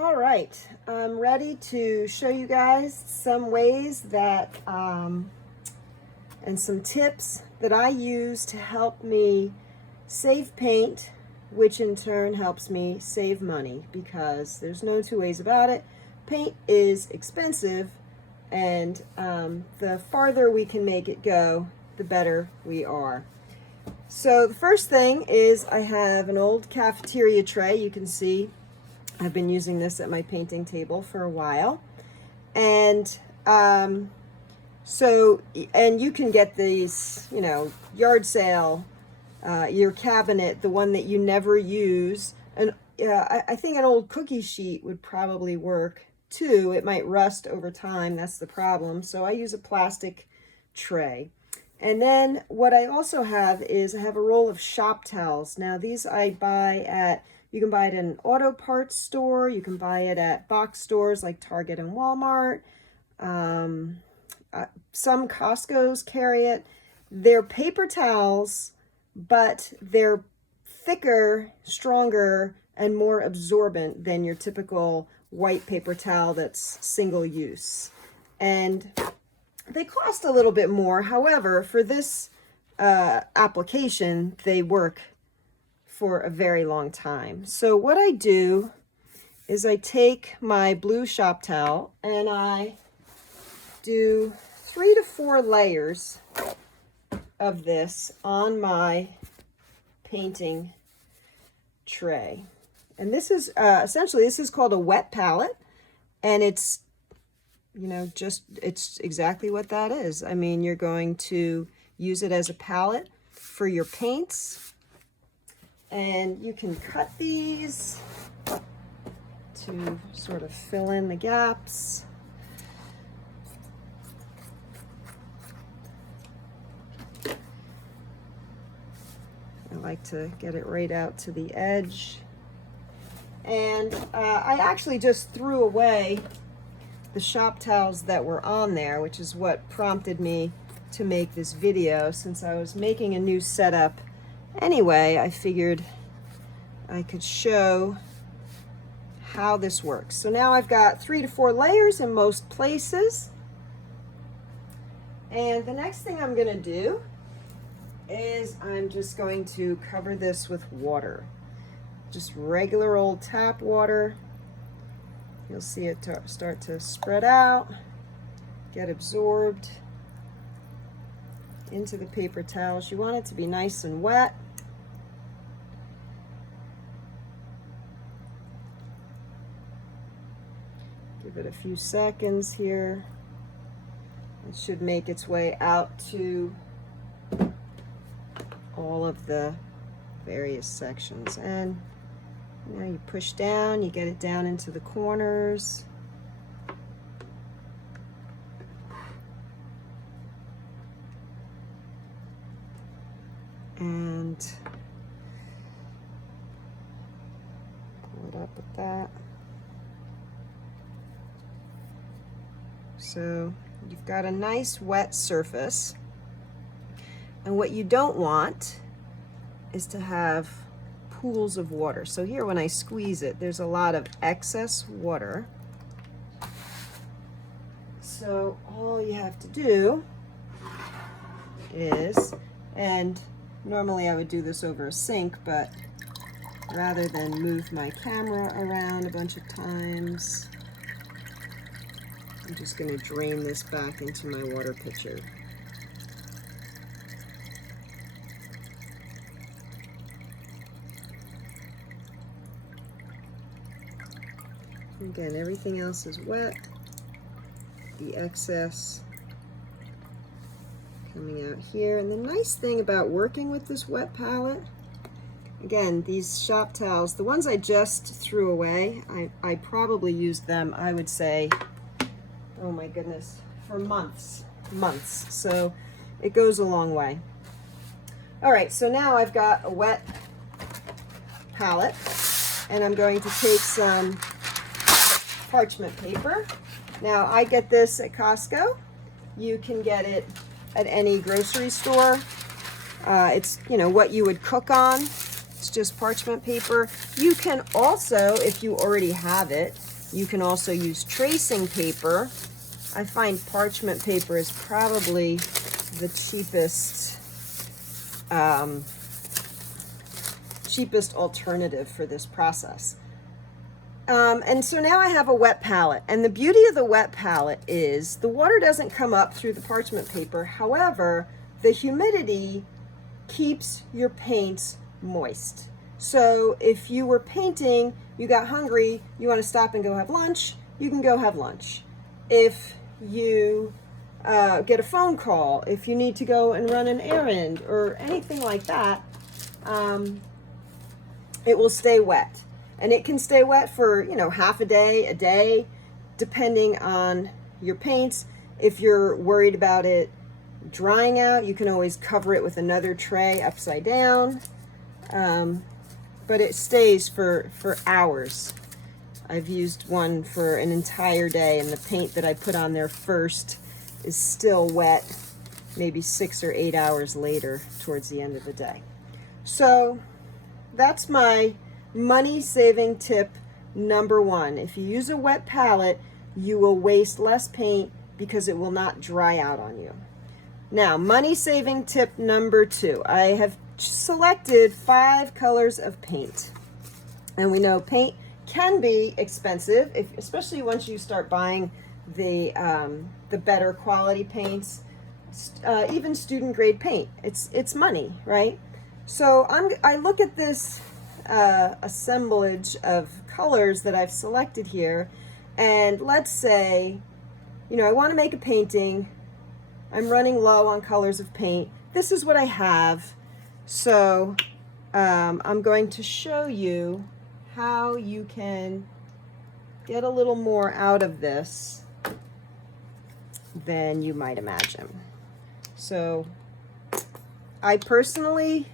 All right, I'm ready to show you guys some ways that and some tips that I use to help me save paint, which in turn helps me save money, because there's no two ways about it. Paint is expensive, and the farther we can make it go, the better we are. So the first thing is I have an old cafeteria tray. You can see I've been using this at my painting table for a while. And and you can get these, yard sale, your cabinet, the one that you never use. And I think an old cookie sheet would probably work too. It might rust over time, that's the problem. So I use a plastic tray. And then what I also have is I have a roll of shop towels. Now these I buy at, you can buy it in an auto parts store, you can buy it at box stores like Target and Walmart. Some Costco's carry it. They're paper towels, but they're thicker, stronger, and more absorbent than your typical white paper towel that's single use. And they cost a little bit more. However, for this application, they work for a very long time. So what I do is I take my blue shop towel and I do 3 to 4 layers of this on my painting tray. And this is essentially, this is called a wet palette, and it's it's exactly what that is. I mean, you're going to use it as a palette for your paints, and you can cut these to sort of fill in the gaps. I like to get it right out to the edge. And I actually just threw away the shop towels that were on there, which is what prompted me to make this video. Since I was making a new setup anyway, I figured I could show how this works. So now I've got 3 to 4 layers in most places. And the next thing I'm gonna do is I'm just going to cover this with water. Just regular old tap water. You'll see it start to spread out, get absorbed into the paper towels. You want it to be nice and wet. Give it a few seconds here. It should make its way out to all of the various sections. And you push down, you get it down into the corners. And pull it up with that. So you've got a nice wet surface. And what you don't want is to have pools of water. So here when I squeeze it, there's a lot of excess water. So all you have to do is, and normally I would do this over a sink, but rather than move my camera around a bunch of times, I'm just going to drain this back into my water pitcher. Again, everything else is wet. The excess coming out here. And the nice thing about working with this wet palette, again, these shop towels, the ones I just threw away, I probably used them, I would say, oh my goodness, for months. So it goes a long way. All right, so now I've got a wet palette, and I'm going to take some parchment paper. Now I get this at Costco. You can get it at any grocery store. It's what you would cook on. It's just parchment paper. You can also, if you already have it, you can also use tracing paper. I find parchment paper is probably the cheapest cheapest alternative for this process. And so now I have a wet palette, and the beauty of the wet palette is the water doesn't come up through the parchment paper. However, the humidity keeps your paints moist. So if you were painting, you got hungry, you want to stop and go have lunch, you can go have lunch. If you get a phone call, if you need to go and run an errand or anything like that, it will stay wet. And it can stay wet for, you know, half a day, depending on your paints. If you're worried about it drying out, you can always cover it with another tray upside down. But it stays for hours. I've used one for an entire day, and the paint that I put on there first is still wet maybe 6 or 8 hours later towards the end of the day. So that's my money-saving tip number 1. If you use a wet palette, you will waste less paint because it will not dry out on you. Now, money-saving tip number 2. I have selected 5 colors of paint. And we know paint can be expensive, especially once you start buying the better quality paints, even student grade paint. It's money, right? So I look at this assemblage of colors that I've selected here, and let's say, you know, I want to make a painting. I'm running low on colors of paint. This is what I have. So I'm going to show you how you can get a little more out of this than you might imagine. So I personally,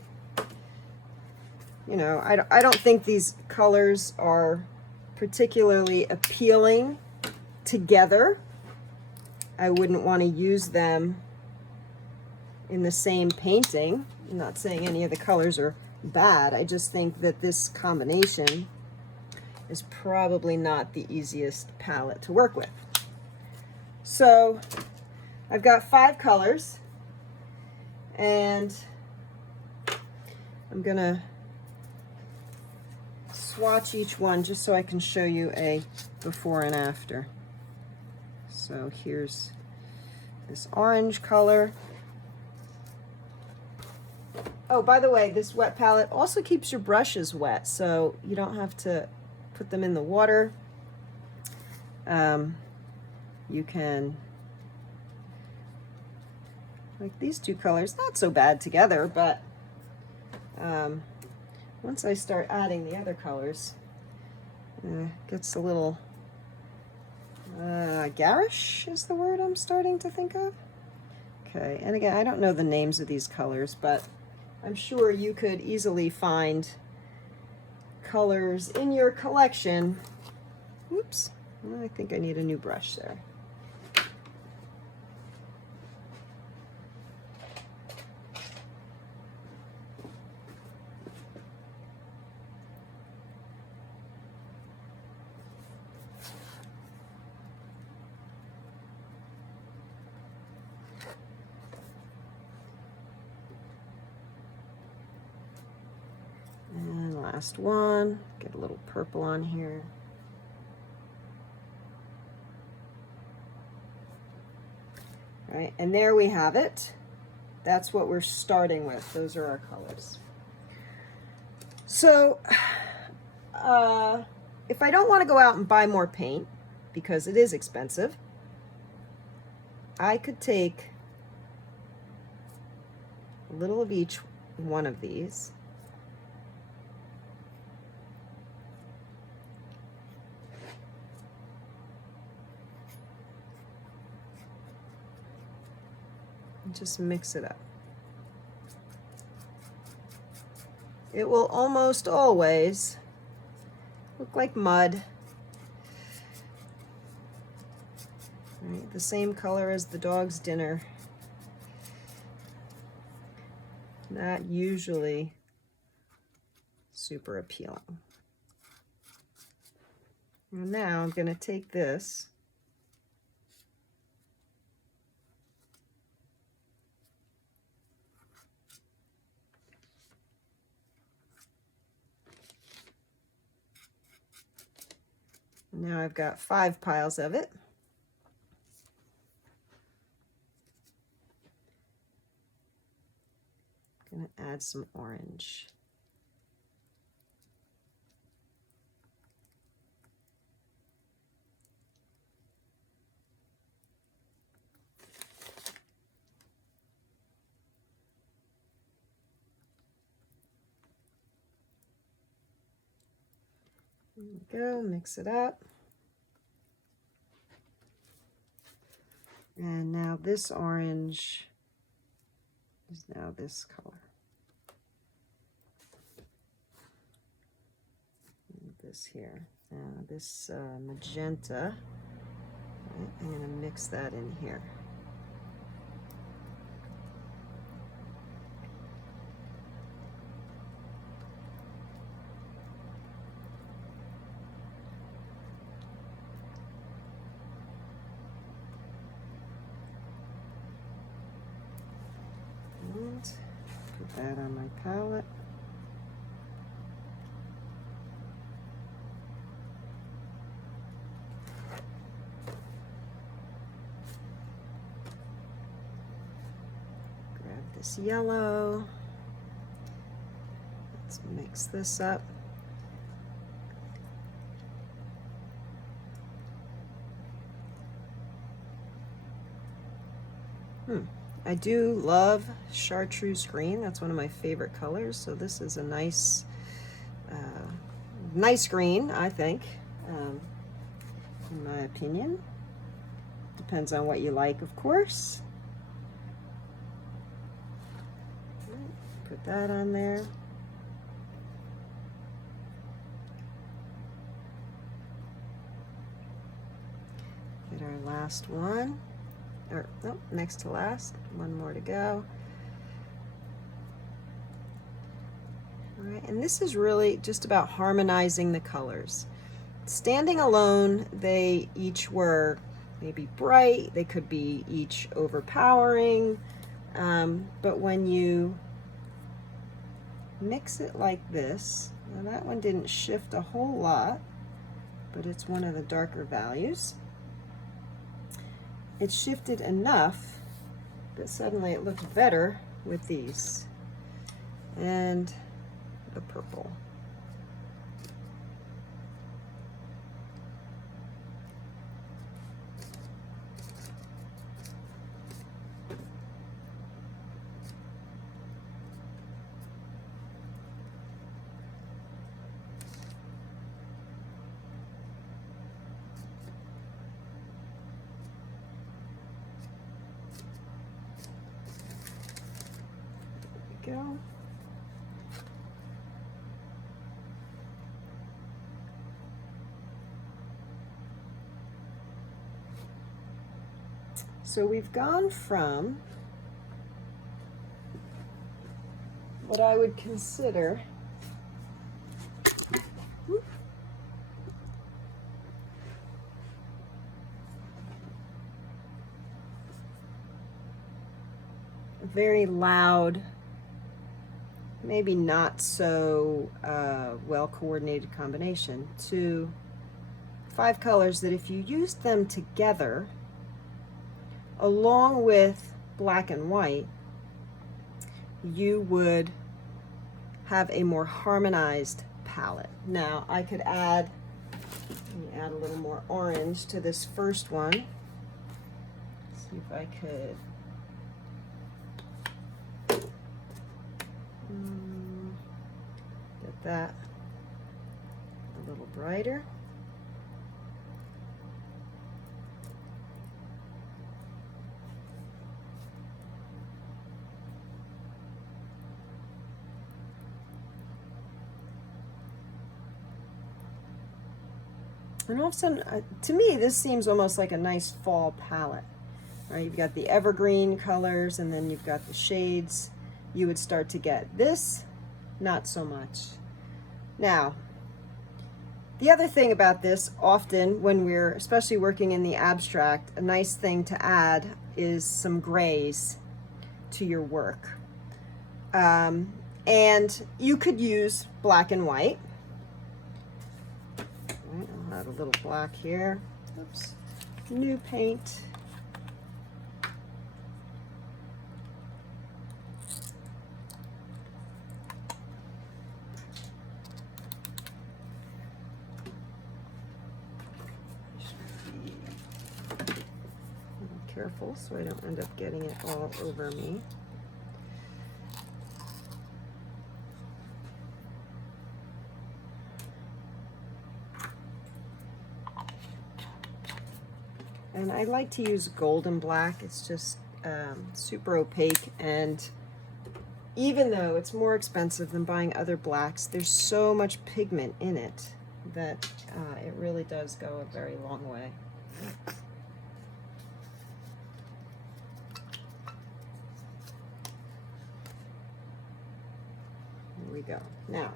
you know, I don't think these colors are particularly appealing together. I wouldn't want to use them in the same painting. I'm not saying any of the colors are bad. I just think that this combination is probably not the easiest palette to work with. So I've got 5 colors, and I'm gonna swatch each one just so I can show you a before and after. So here's this orange color. Oh, by the way, this wet palette also keeps your brushes wet, so you don't have to put them in the water. You can, like these 2 colors, not so bad together, but once I start adding the other colors, it gets a little garish is the word I'm starting to think of. Okay, and again, I don't know the names of these colors, but I'm sure you could easily find colors in your collection. Oops, I think I need a new brush there. Last one, get a little purple on here. All right, and there we have it. That's what we're starting with. Those are our colors. So if I don't want to go out and buy more paint, because it is expensive, I could take a little of each one of these. Just mix it up. It will almost always look like mud. Right, the same color as the dog's dinner. That usually super appealing. And now I'm going to take this now I've got 5 piles of it. I'm going to add some orange. There we go, mix it up. And now this orange is now this color. And this here. Now this magenta, right, I'm going to mix that in here. Put that on my palette. Grab this yellow. Let's mix this up. I do love chartreuse green. That's one of my favorite colors. So this is a nice, nice green, I think, in my opinion. Depends on what you like, of course. Put that on there. Get our last one. Or no, next to last, one more to go. All right, and this is really just about harmonizing the colors. Standing alone, they each were maybe bright, they could be each overpowering, but when you mix it like this, now that one didn't shift a whole lot, but it's one of the darker values. It shifted enough that suddenly it looks better with these and the purple. Go. So we've gone from what I would consider a very loud, maybe not so well coordinated combination, to 5 colors that if you used them together along with black and white, you would have a more harmonized palette. Now I could add, let me add a little more orange to this first one. See if I could get that a little brighter. And all of a sudden, to me, this seems almost like a nice fall palette. Right? You've got the evergreen colors, and then you've got the shades. You would start to get this, not so much. Now, the other thing about this, often when we're especially working in the abstract, a nice thing to add is some grays to your work. And you could use black and white. I'll add a little black here. Oops. New paint. Careful so I don't end up getting it all over me. And I like to use golden black. It's just super opaque, and even though it's more expensive than buying other blacks, there's so much pigment in it that it really does go a very long way. Here we go. Now,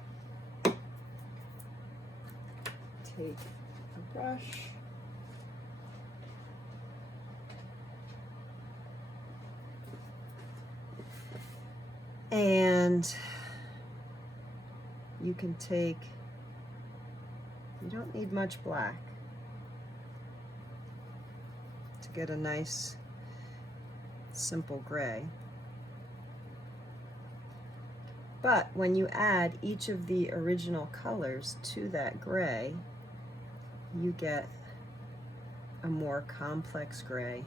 take a brush. And you can take, you don't need much black to get a nice simple gray. But when you add each of the original colors to that gray, you get a more complex gray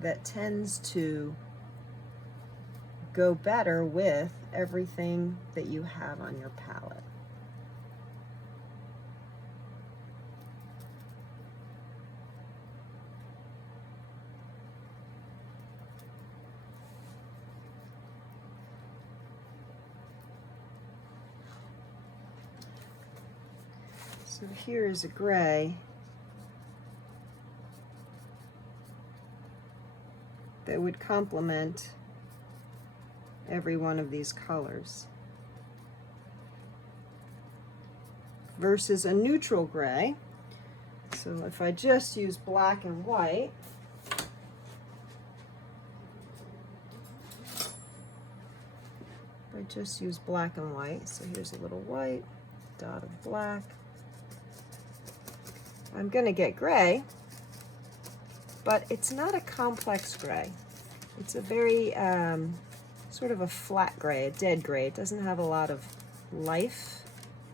that tends to go better with everything that you have on your palette. So here is a gray that would complement every one of these colors versus a neutral gray. So if I just use black and white, so here's a little white, dot of black, I'm going to get gray, but it's not a complex gray. It's a very sort of a flat gray, a dead gray. It doesn't have a lot of life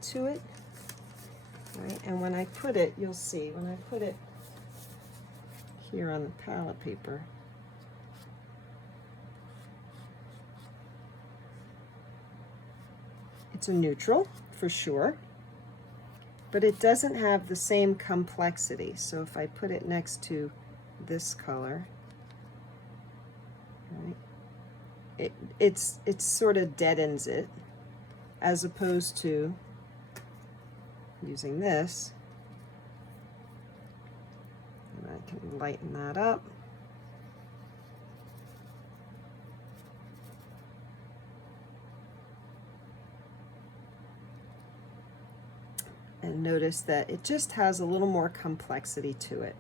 to it. Right? And when I put it, you'll see, when I put it here on the palette paper, it's a neutral for sure, but it doesn't have the same complexity. So if I put it next to this color, right, it sort of deadens it, as opposed to using this. And I can lighten that up. And notice that it just has a little more complexity to it,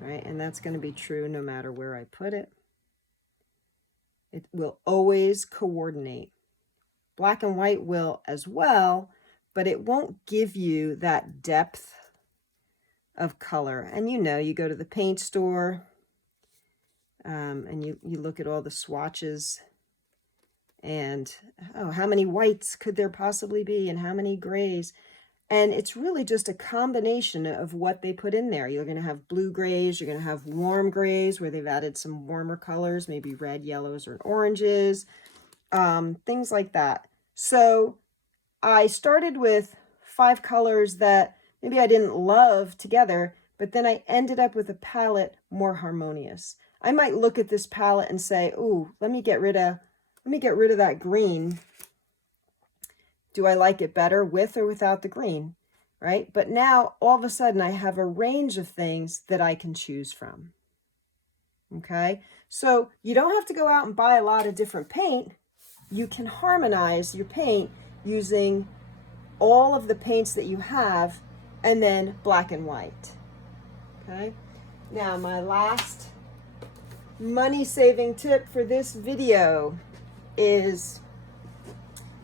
right? And that's going to be true no matter where I put it. It will always coordinate. Black and white will as well, but it won't give you that depth of color. And you know, you go to the paint store and you look at all the swatches and, oh, how many whites could there possibly be and how many grays? And it's really just a combination of what they put in there. You're going to have blue grays, you're going to have warm grays where they've added some warmer colors, maybe red, yellows, or oranges, things like that. So I started with 5 colors that maybe I didn't love together, but then I ended up with a palette more harmonious. I might look at this palette and say, ooh, let me get rid of that green. Do I like it better with or without the green, right? But now all of a sudden I have a range of things that I can choose from. Okay, so you don't have to go out and buy a lot of different paint. You can harmonize your paint using all of the paints that you have, and then black and white. Okay, now my last money-saving tip for this video is,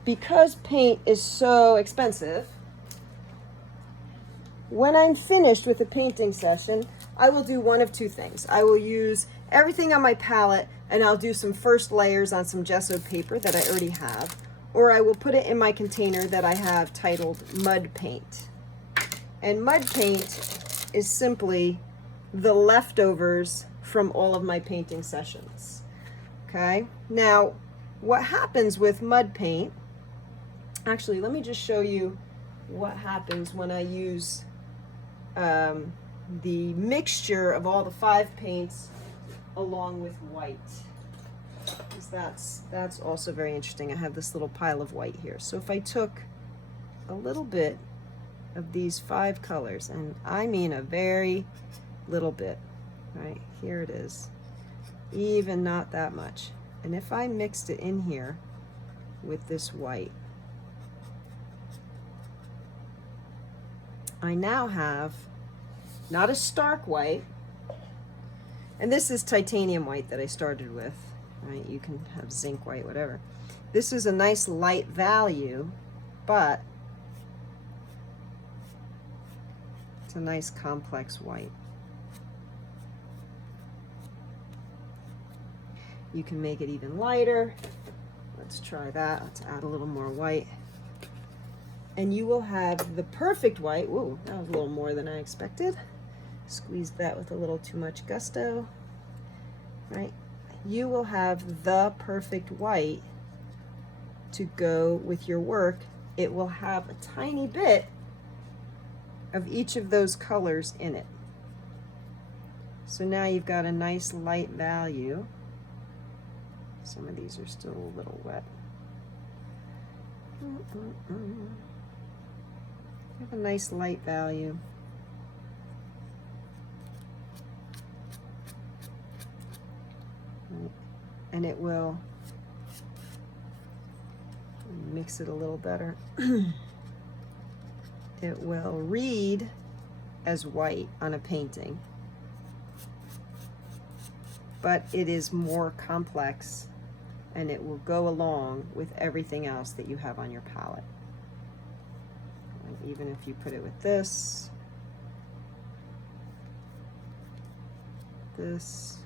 because paint is so expensive, when I'm finished with a painting session, I will do one of two things. I will use everything on my palette and I'll do some first layers on some gessoed paper that I already have, or I will put it in my container that I have titled mud paint. And mud paint is simply the leftovers from all of my painting sessions. Okay, now what happens with mud paint, actually let me just show you what happens when I use the mixture of all the 5 paints along with white, because that's also very interesting. I have this little pile of white here. So if I took a little bit of these 5 colors, and I mean a very little bit, right here it is, even not that much, and if I mixed it in here with this white, I now have not a stark white, and this is titanium white that I started with, right? You can have zinc white, whatever. This is a nice light value, but it's a nice complex white. You can make it even lighter. Let's try that. Let's add a little more white. And you will have the perfect white. Whoa, that was a little more than I expected. Squeezed that with a little too much gusto, right? You will have the perfect white to go with your work. It will have a tiny bit of each of those colors in it. So now you've got a nice light value. Some of these are still a little wet. Have a nice light value. And it will mix it a little better. It will read as white on a painting, but it is more complex and it will go along with everything else that you have on your palette. And even if you put it with this, because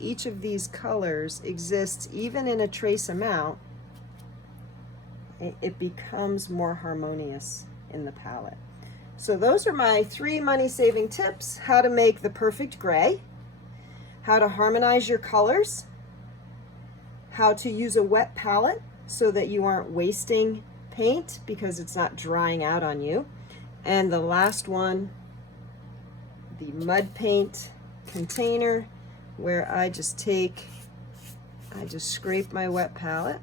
each of these colors exists even in a trace amount, it becomes more harmonious in the palette. So those are my 3 money-saving tips: how to make the perfect gray, how to harmonize your colors, how to use a wet palette so that you aren't wasting paint because it's not drying out on you, and the last one, the mud paint container, where I just scrape my wet palette.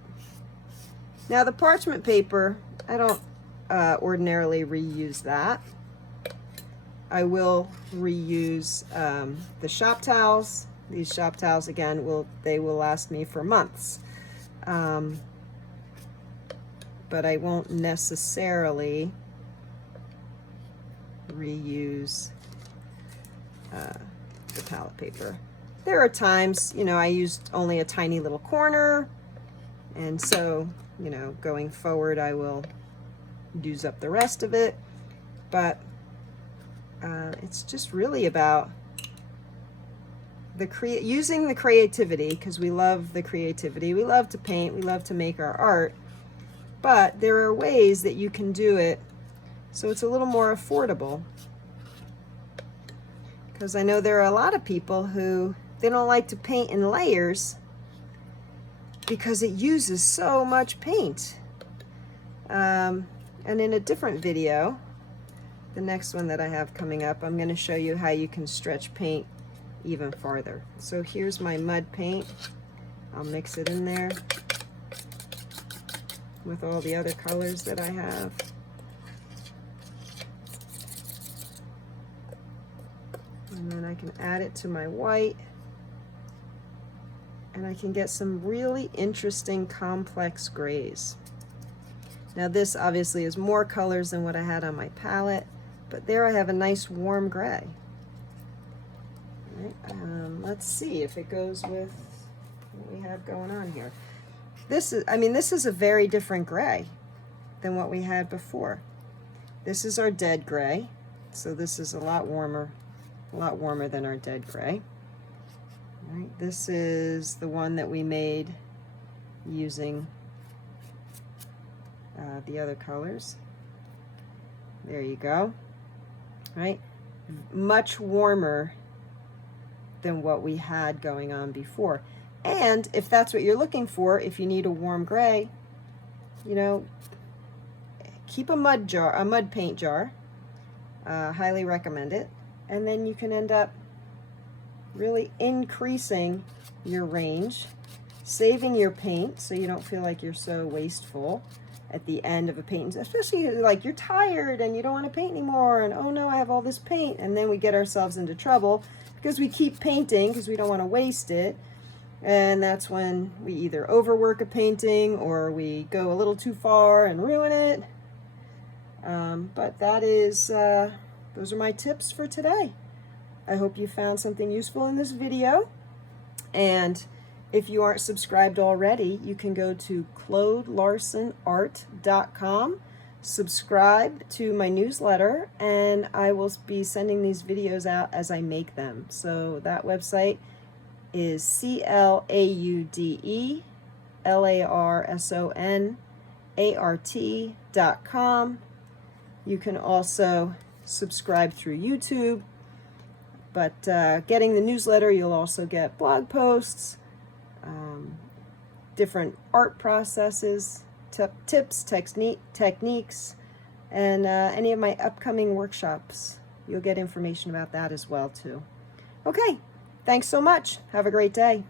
Now the parchment paper, I don't ordinarily reuse that. I will reuse the shop towels. These shop towels, again, will last me for months. But I won't necessarily reuse the palette paper. There are times, you know, I used only a tiny little corner, and so, you know, going forward I will use up the rest of it. But it's just really about using the creativity, because we love the creativity. We love to paint, we love to make our art, but there are ways that you can do it so it's a little more affordable. Because I know there are a lot of people who, they don't like to paint in layers because it uses so much paint. And in a different video, the next one that I have coming up, I'm going to show you how you can stretch paint even farther. So here's my mud paint. I'll mix it in there with all the other colors that I have. And then I can add it to my white. and I can get some really interesting complex grays. Now this obviously is more colors than what I had on my palette, but there I have a nice warm gray. All right, let's see if it goes with what we have going on here. This is a very different gray than what we had before. This is our dead gray, so this is a lot warmer than our dead gray. All right, this is the one that we made using the other colors. There you go. Right, much warmer than what we had going on before. And if that's what you're looking for, if you need a warm gray, you know, keep a mud paint jar. Highly recommend it. And then you can end up really increasing your range, saving your paint so you don't feel like you're so wasteful at the end of a paint, especially like you're tired and you don't want to paint anymore and oh no, I have all this paint, and then we get ourselves into trouble because we keep painting because we don't want to waste it, and that's when we either overwork a painting or we go a little too far and ruin it. But that is those are my tips for today. I hope you found something useful in this video, and if you aren't subscribed already, you can go to ClaudeLarsonArt.com, subscribe to my newsletter, and I will be sending these videos out as I make them. So that website is ClaudeLarsonArt.com. You can also subscribe through YouTube, but getting the newsletter, you'll also get blog posts, different art processes, tips, techniques, and any of my upcoming workshops. You'll get information about that as well too. Okay, thanks so much. Have a great day.